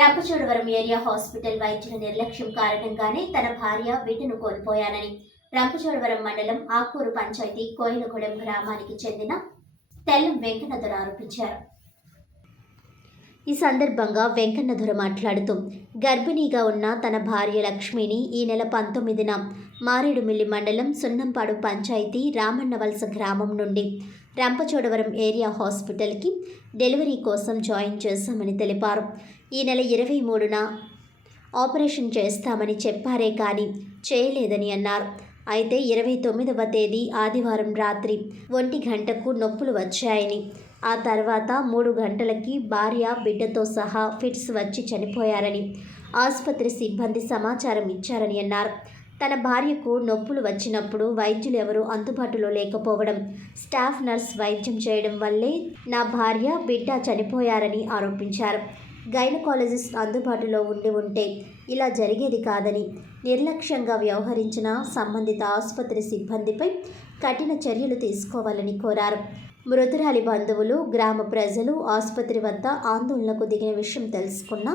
Rampachodavaram area hospital వైద్యుల నిర్లక్ష్యం కారణంగానే తన భార్య బిడ్డను కోల్పోయానని రంపచోడవరం మండలం ఆకూరు పంచాయతీ కోయిలగూడెం గ్రామానికి చెందిన తెల్లం వెంకన్నదొర ఆరోపించారు. ఈ సందర్భంగా వెంకన్నదొర మాట్లాడుతూ గర్భిణీగా ఉన్న తన భార్య లక్ష్మిని ఈ నెల 19న మారేడుమిల్లి మండలం సున్నంపాడు పంచాయతీ రామన్నవలస గ్రామం నుండి రంపచోడవరం ఏరియా హాస్పిటల్కి డెలివరీ కోసం జాయిన్ చేశామని తెలిపారు. ఈ నెల 23న ఆపరేషన్ చేస్తామని చెప్పారే కానీ చేయలేదని అన్నారు. అయితే 29వ తేదీ ఆదివారం రాత్రి 1 గంటకు నొప్పులు వచ్చాయని, ఆ తర్వాత 3 గంటలకి భార్య బిడ్డతో సహా ఫిట్స్ వచ్చి చనిపోయారని ఆసుపత్రి సిబ్బంది సమాచారం ఇచ్చారని అన్నారు. తన భార్యకు నొప్పులు వచ్చినప్పుడు వైద్యులు ఎవరూ అందుబాటులో లేకపోవడం, స్టాఫ్ నర్స్ వైద్యం చేయడం వల్లే నా భార్య బిడ్డ చనిపోయారని ఆరోపించారు. గైనకాలజిస్ట్ అందుబాటులో ఉంటే ఇలా జరిగేది కాదని, నిర్లక్ష్యంగా వ్యవహరించిన సంబంధిత ఆసుపత్రి సిబ్బందిపై కఠిన చర్యలు తీసుకోవాలని కోరారు. మృతురాలి బంధువులు, గ్రామ ప్రజలు ఆసుపత్రి వద్ద ఆందోళనకు దిగిన విషయం తెలుసుకున్న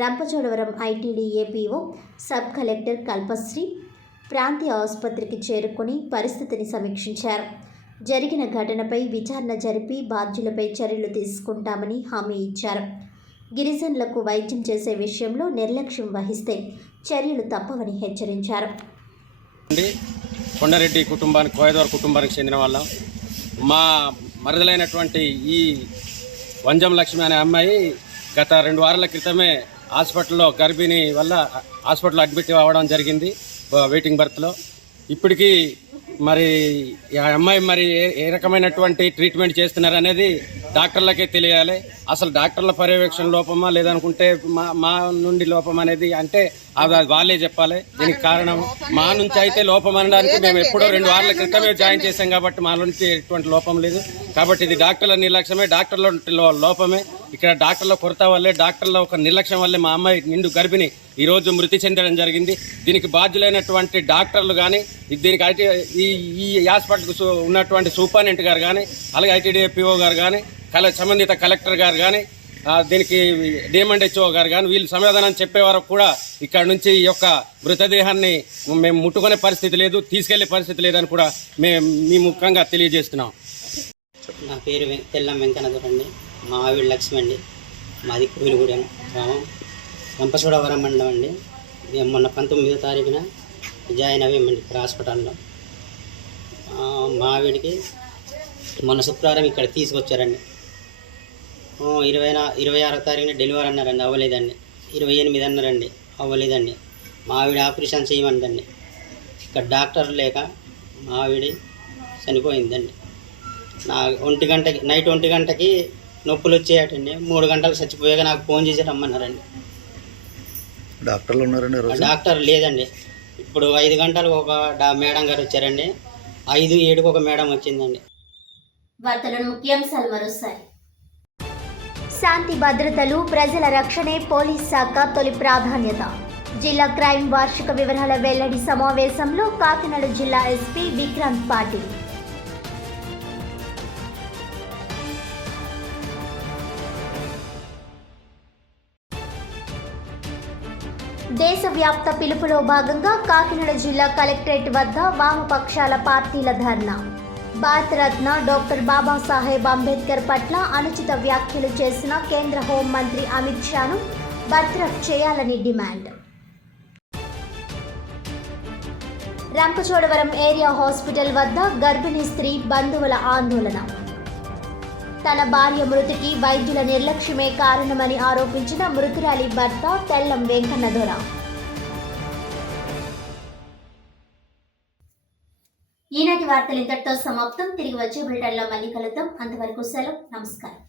Rampachodavaram ITD APO sub collector Kalpasri ప్రాంతీయ ఆసుపత్రికి చేరుకుని పరిస్థితిని సమీక్షించారు. జరిగిన ఘటనపై విచారణ జరిపి బాధ్యులపై చర్యలు తీసుకుంటామని హామీ ఇచ్చారు. గిరిజనులకు వైద్యం చేసే విషయంలో నిర్లక్ష్యం వహిస్తే చర్యలు తప్పవని హెచ్చరించారు. కొండారెడ్డి కుటుంబానికి, కోయదవర కుటుంబానికి చెందిన వాళ్ళం. మా మరదలైనటువంటి ఈ వంజం లక్ష్మి అనే అమ్మాయి గత 2 వారాల క్రితమే హాస్పిటల్లో గర్భిణి వల్ల హాస్పిటల్లో అడ్మిట్ అవ్వడం జరిగింది, వెయిటింగ్ బర్త్లో. ఇప్పటికీ మరి ఆ అమ్మాయి మరి ఏ రకమైనటువంటి ట్రీట్మెంట్ చేస్తున్నారు అనేది డాక్టర్లకే తెలియాలి. అసలు డాక్టర్ల పర్యవేక్షణ లోపమా లేదనుకుంటే మా నుండి లోపం అనేది అంటే వాళ్ళే చెప్పాలి. దీనికి కారణం మా నుంచి అయితే లోపం అనడానికి మేము ఎప్పుడో 2 వారాల క్రితమే జాయిన్ చేశాం కాబట్టి మా నుంచి ఎటువంటి లోపం లేదు. కాబట్టి ఇది డాక్టర్ల నిర్లక్ష్యమే, డాక్టర్ల లోపమే. ఇక్కడ డాక్టర్ల కొరత వల్లే, డాక్టర్ల ఒక నిర్లక్ష్యం వల్లే మా అమ్మాయి నిండు గర్భిణి ఈరోజు మృతి చెందడం జరిగింది. దీనికి బాధ్యులైనటువంటి డాక్టర్లు కానీ, దీనికి ఈ హాస్పిటల్కి ఉన్నటువంటి సూపరింటెండెంట్ గారు కానీ, అలాగే ఐటీడీఏపీఓ గారు కానీ, సంబంధిత కలెక్టర్ గారు కానీ, దీనికి డిఎంఎండ్హెచ్ఓ గారు కానీ వీళ్ళు సమాధానం చెప్పే వరకు కూడా ఇక్కడ నుంచి ఈ యొక్క మృతదేహాన్ని మేము ముట్టుకునే పరిస్థితి లేదు, తీసుకెళ్లే పరిస్థితి లేదని కూడా మీ ముఖ్యంగా తెలియజేస్తున్నాం. నా పేరు తెల్లం వెంకన్నదొర అండి. మా ఆవిడ లక్ష్మి అండి. మాది కోయిలగూడెం గ్రామం, రంపచోడవరం మండలం అండి. మేము మొన్న 19వ తారీఖున జాయిన్ అయ్యామండి ఇక్కడ హాస్పిటల్లో. మా ఆవిడికి మొన్న శుక్రవారం ఇక్కడ తీసుకొచ్చారండి. 26వ తారీఖున డెలివరీ అన్నారండి, అవ్వలేదండి. 28 అన్నారండి, అవ్వలేదండి. మా ఆవిడ ఆపరేషన్ చేయమందండి. ఇక్కడ డాక్టర్ లేక మా ఆవిడ చనిపోయిందండి. నైట్ 1 గంటకి నొప్పులు వచ్చేయటండి. 3 గంటలకు చచ్చిపోయాక నాకు ఫోన్ చేసి రమ్మన్నారండి. డాక్టర్లు ఉన్నారండి? డాక్టర్ లేదండి. ఇప్పుడు 5 గంటలకు ఒక మేడం గారు వచ్చారండి, 5-7కు ఒక మేడం వచ్చిందండి. శాంతి భద్రతలు, ప్రజల రక్షణే పోలీస్ శాఖ తొలి ప్రాధాన్యత. జిల్లా క్రైమ్ వార్షిక వివరాల వెల్లడి సమావేశంలో కాకినాడ జిల్లా ఎస్పీ విక్రాంత్ పాటిల్. దేశవ్యాప్త పిలుపులో భాగంగా కాకినాడ జిల్లా కలెక్టరేట్ వద్ద వామపక్షాల పార్టీల ధర్నా. భారతరత్న డాక్టర్ బాబాసాహెబ్ అంబేద్కర్ పట్ల అనుచిత వ్యాఖ్యలు చేసిన కేంద్ర హోంమంత్రి అమిత్ షాను బర్తరఫ్ చేయాలని డిమాండ్. రంపచోడవరం ఏరియా హాస్పిటల్ వద్ద గర్భిణీ స్త్రీ బంధువుల ఆందోళన. తన భార్య మృతికి వైద్యుల నిర్లక్ష్యమే కారణమని ఆరోపించిన మృతురాలి భర్త తెల్లం వెంకన్నదొర. ఈనాటి వార్తలు ఇంతటితో సమాప్తం. తిరిగి వచ్చే బులెటిన్లో మళ్ళీ కలుద్దాం. అంతవరకు సెలవు. నమస్కారం.